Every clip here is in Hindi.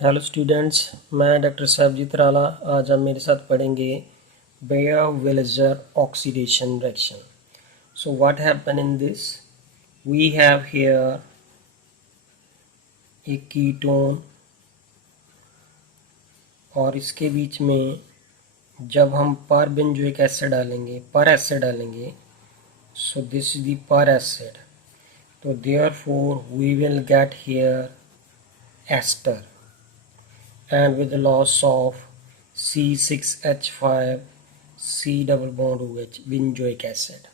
हेलो स्टूडेंट्स, मैं डॉक्टर साहबजीत राला। आज आप मेरे साथ पढ़ेंगे Baeyer Villiger oxidation reaction. So what happen in this, we have here a ketone और इसके बीच में जब हम पर बेंजोइक एसिड डालेंगे, पर एसिड डालेंगे, so this is the peracid. तो therefore we will get here ester and with the loss of C6H5 C double bond OH benzoic acid.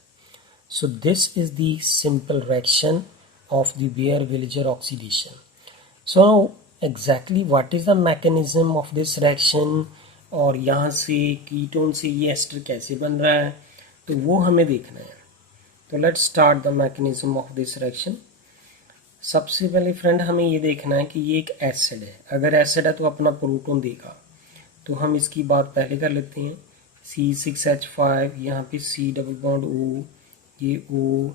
So this is the simple reaction of the Baeyer-Villiger oxidation. So exactly what is the mechanism of this reaction और यहाँ से कीटोन से ये एस्टर कैसे बन रहा है, तो वो हमें देखना है। तो let's start the mechanism of this reaction. सबसे पहले फ्रेंड हमें ये देखना है कि ये एक एसिड है। अगर एसिड है तो अपना प्रोटॉन देगा, तो हम इसकी बात पहले कर लेते हैं। C6H5, यहाँ पे C डबल बॉन्ड O, ये O,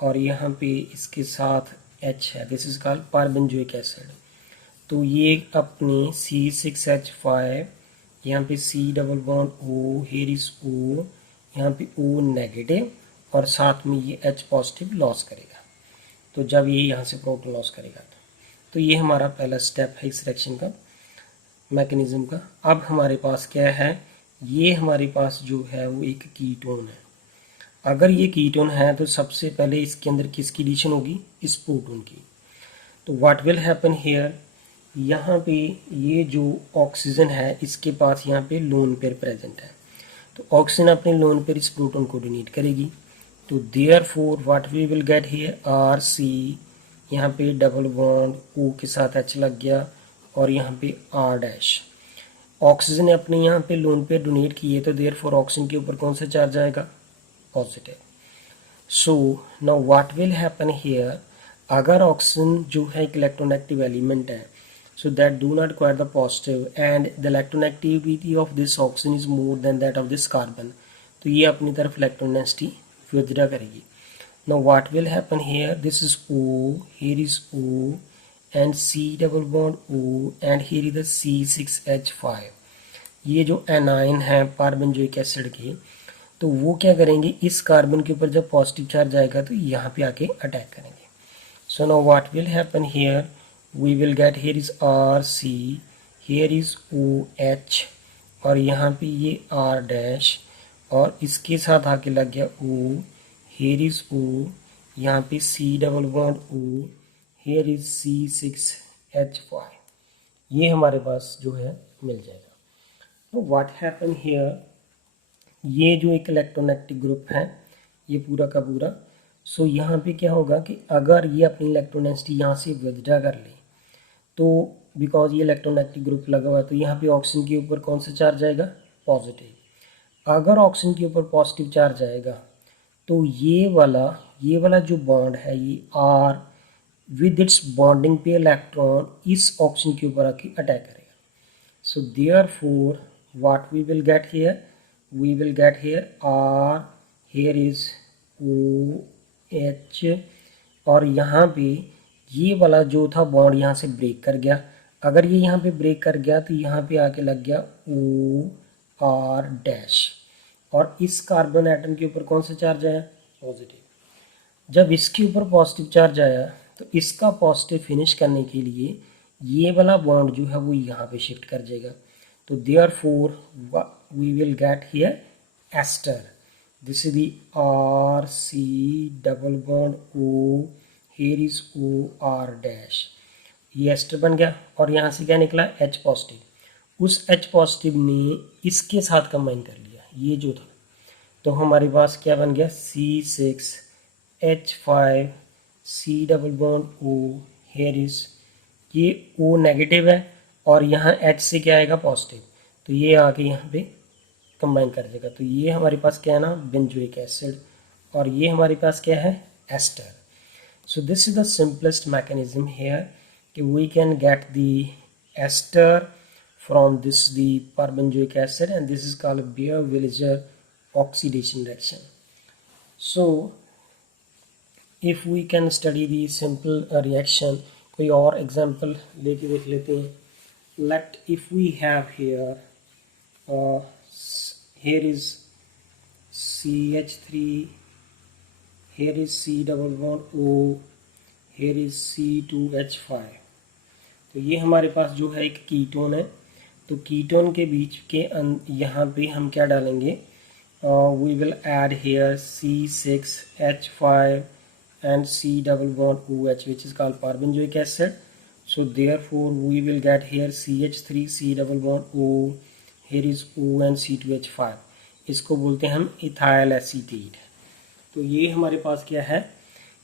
और यहाँ पे इसके साथ H है, दिस इज कॉल्ड परबेंजोइक एसिड। तो ये अपनी C6H5, यहाँ पे C double bond O, here is O, यहाँ पे O नेगेटिव और साथ में ये H पॉजिटिव लॉस करेगा। तो जब ये यहाँ से प्रोटॉन लॉस करेगा, तो ये हमारा पहला स्टेप है इस रिएक्शन का, मैकेनिज्म का। अब हमारे पास क्या है, ये हमारे पास जो है वो एक कीटोन है। अगर ये कीटोन है तो सबसे पहले इसके अंदर किसकी एडिशन होगी, इस प्रोटोन की। तो व्हाट विल हैपन हियर, यहाँ पे ये जो ऑक्सीजन है इसके पास यहाँ पे लोन पेयर प्रेजेंट है, तो ऑक्सीजन अपने लोन पेयर इस प्रोटोन को डोनेट करेगी। तो therefore what we will get here are C, यहाँ पे डबल बॉन्ड ओ के साथ एच लग गया और यहाँ पे आर डैश। ऑक्सीजन ने अपने यहाँ पे लोन पे डोनेट किए, तो देयरफॉर ऑक्सीजन के ऊपर कौन सा चार्ज आएगा, positive. So now what will happen here, अगर ऑक्सीजन जो है एक इलेक्ट्रोनेगेटिव एलिमेंट है, so that do not acquire the positive and the electronegativity of this oxygen is more than that of this carbon, तो ये अपनी तरफ इलेक्ट्रोनेगेटिविटी विथड्रॉ करेगी। Now what will happen here, this is O, here is O and C double bond O and here is the C6H5। ये जो एनाइन है परबेंजोइक एसिड के, तो वो क्या करेंगे, इस कार्बन के ऊपर जब पॉजिटिव चार्ज आएगा तो यहाँ पे आके अटैक करेंगे। So now what will happen here, we will get here is RC, here is OH और यहाँ पे ये R डैश और इसके साथ आके लग गया O, here is O, यहाँ पे C double bond O, here is C6H5। ये हमारे पास जो है मिल जाएगा। तो व्हाट हैपन हियर, ये जो एक इलेक्ट्रोनेगेटिव ग्रुप है ये पूरा का पूरा, सो यहाँ पे क्या होगा कि अगर ये अपनी इलेक्ट्रोनेगेटिविटी यहाँ से विथड्रॉ कर ले, तो बिकॉज ये इलेक्ट्रोनेगेटिव ग्रुप लगा हुआ है, तो यहाँ पे ऑक्सीजन के ऊपर कौन सा चार्ज आएगा, पॉजिटिव। अगर ऑक्सीजन के ऊपर पॉजिटिव चार्ज आएगा तो ये वाला जो बॉन्ड है ये आर विद इट्स बॉन्डिंग पे इलेक्ट्रॉन इस ऑक्सीजन के ऊपर आके अटैक करेगा। So therefore what we will get here, we will get here R, here is O H और यहाँ पे ये वाला जो था बॉन्ड यहाँ से ब्रेक कर गया। अगर ये यहाँ पे ब्रेक कर गया तो यहाँ पे आके लग गया ओ आर डैश और इस कार्बन एटम के ऊपर कौन सा चार्ज आया, पॉजिटिव। जब इसके ऊपर पॉजिटिव चार्ज आया तो इसका पॉजिटिव फिनिश करने के लिए ये वाला बॉन्ड जो है वो यहाँ पे शिफ्ट कर जाएगा। तो therefore we will get here ester, this is the R C double bond O, here is O R dash, ये एस्टर बन गया और यहाँ से क्या निकला, H पॉजिटिव। उस H पॉजिटिव ने इसके साथ कंबाइन कर लिया ये जो था, तो हमारे पास क्या बन गया, C6H5 C double bond O, here is, ये O नेगेटिव है और यहाँ H से क्या आएगा, पॉजिटिव, तो ये आके यहाँ पे कंबाइन कर देगा। तो ये हमारे पास क्या है ना, बेंजोइक एसिड, और ये हमारे पास क्या है, ester. So this is the simplest mechanism here, we can get the ester from this the perbenzoic acid, and this is called Baeyer-Villiger oxidation reaction. So if we can study the simple reaction, कोई और एग्जाम्पल लेके देख लेते हैं। let if we have here here is CH3, here is C double bond O, here is C2H5। तो ये हमारे पास जो है एक कीटोन है। तो कीटोन के बीच के यहाँ पे हम क्या डालेंगे, we will add here C6H5 and C double bond OH, which is called parbenzoic acid. So therefore we will get here CH3 C double bond O, here is O and C2H5। इसको बोलते हैं हम इथाइल एसीटेट। तो ये हमारे पास क्या है,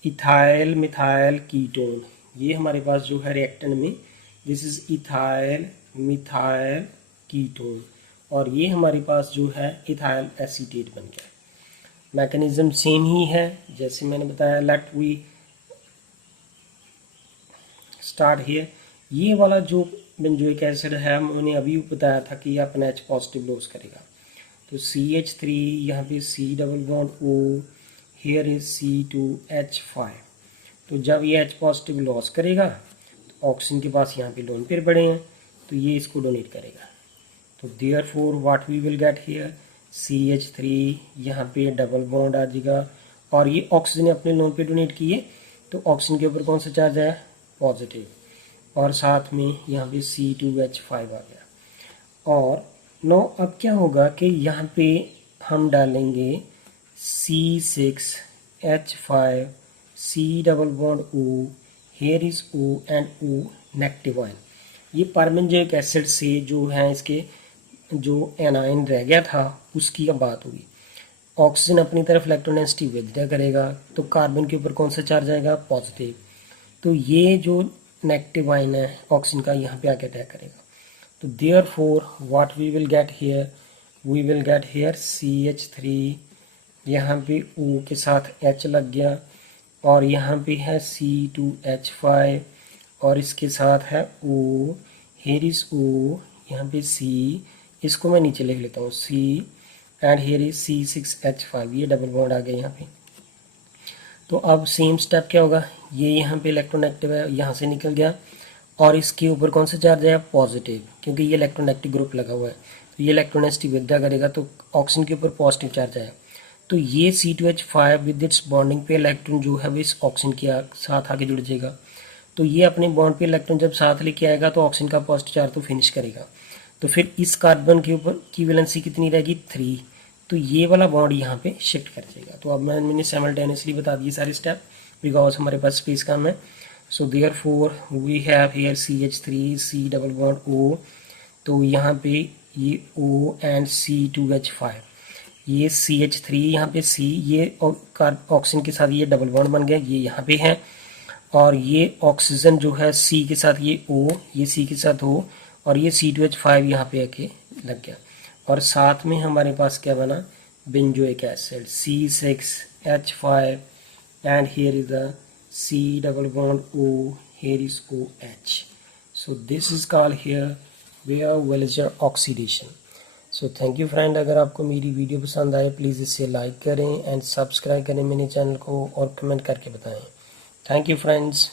इथाइल मिथाइल कीटोन। ये हमारे पास जो है रिएक्टेंट में this is ethyl methyl ketone, और ये हमारे पास जो है इथाइल एसीटेट बन गया। मैकेनिज्म सेम ही है जैसे मैंने बताया। Let we start here. ये वाला जो बेंजोइक एसिड है मैंने अभी बताया था कि ये अपना H पॉजिटिव लॉस करेगा। तो CH3 यहाँ पे C double bond O, here is C2H5। तो जब ये H पॉजिटिव लॉस करेगा तो ऑक्सीजन के पास यहाँ पे लोन पेयर बड़े हैं तो ये इसको डोनेट करेगा। तो therefore what we will get here CH3, यहाँ पे डबल बॉन्ड आ जाएगा, और ये ऑक्सीजन अपने लोन पे डोनेट किए तो ऑक्सीजन के ऊपर कौन सा चार्ज है, पॉजिटिव, और साथ में यहाँ पे C2H5 आ गया। और नो अब क्या होगा कि यहाँ पे हम डालेंगे C6H5 C double bond O, here is O and O negative ion. ये परबेंजोइक एसिड से जो है इसके जो एनाइन रह गया था उसकी अब बात होगी। ऑक्सीजन अपनी तरफ इलेक्ट्रोनेगेटिव विड्रॉ करेगा तो कार्बन के ऊपर कौन सा चार्ज आएगा, पॉजिटिव। तो ये जो नेगेटिव आयन है ऑक्सीजन का यहाँ पे आके अटैक करेगा। तो therefore what we will get here, we will get here CH3, यहाँ पे O के साथ H लग गया, और यहाँ पे है C2H5 और इसके साथ है O, हेयर इज O, यहाँ पे C, इसको मैं नीचे लिख लेता हूँ C, and here is C6H5। ये डबल बॉन्ड आ गया यहाँ पे। तो अब सेम स्टेप क्या होगा, ये यहाँ पे इलेक्ट्रोनेगेटिव है, यहाँ से निकल गया, और इसके ऊपर कौन सा चार्ज है, पॉजिटिव, क्योंकि ये इलेक्ट्रोनेगेटिव ग्रुप लगा हुआ है। तो ये इलेक्ट्रोनेगेटिव विड्रॉ करेगा तो ऑक्सीजन के ऊपर पॉजिटिव चार्ज आया। तो ये C2H5 विद इट्स बॉन्डिंग पे इलेक्ट्रॉन जो है वो इस ऑक्सीजन के साथ आके जुड़ जाएगा। तो ये अपने बॉन्ड पे इलेक्ट्रॉन जब साथ लेके आएगा तो ऑक्सीजन का पॉजिटिव चार्ज तो फिनिश करेगा। तो फिर इस कार्बन के ऊपर की वैलेंसी कितनी रहेगी, 3। तो ये वाला बॉन्ड यहाँ पे शिफ्ट कर जाएगा। तो अब मैंने साइमल्टेनियसली बता दिए सारे स्टेप बिकॉज हमारे पास स्पेस कम है। So therefore we have here CH3 C double bond O। तो यहाँ पे ये O एंड C2H5, ये CH3 यहाँ पे C, ये ऑक्सीजन के साथ ये डबल बॉन्ड बन गया, ये यहाँ पे है, और ये ऑक्सीजन जो है C के साथ ये O, ये C के साथ O, और ये C2H5 यहाँ पे आके लग गया, और साथ में हमारे पास क्या बना, benzoic acid C6H5 and here is the C double bond O, here is OH. So this is called here Weyer-Williger oxidation. So thank you friend, अगर आपको मेरी वीडियो पसंद आए प्लीज़ इसे लाइक करें एंड सब्सक्राइब करें मेरे चैनल को, और कमेंट करके बताएं। Thank you friends.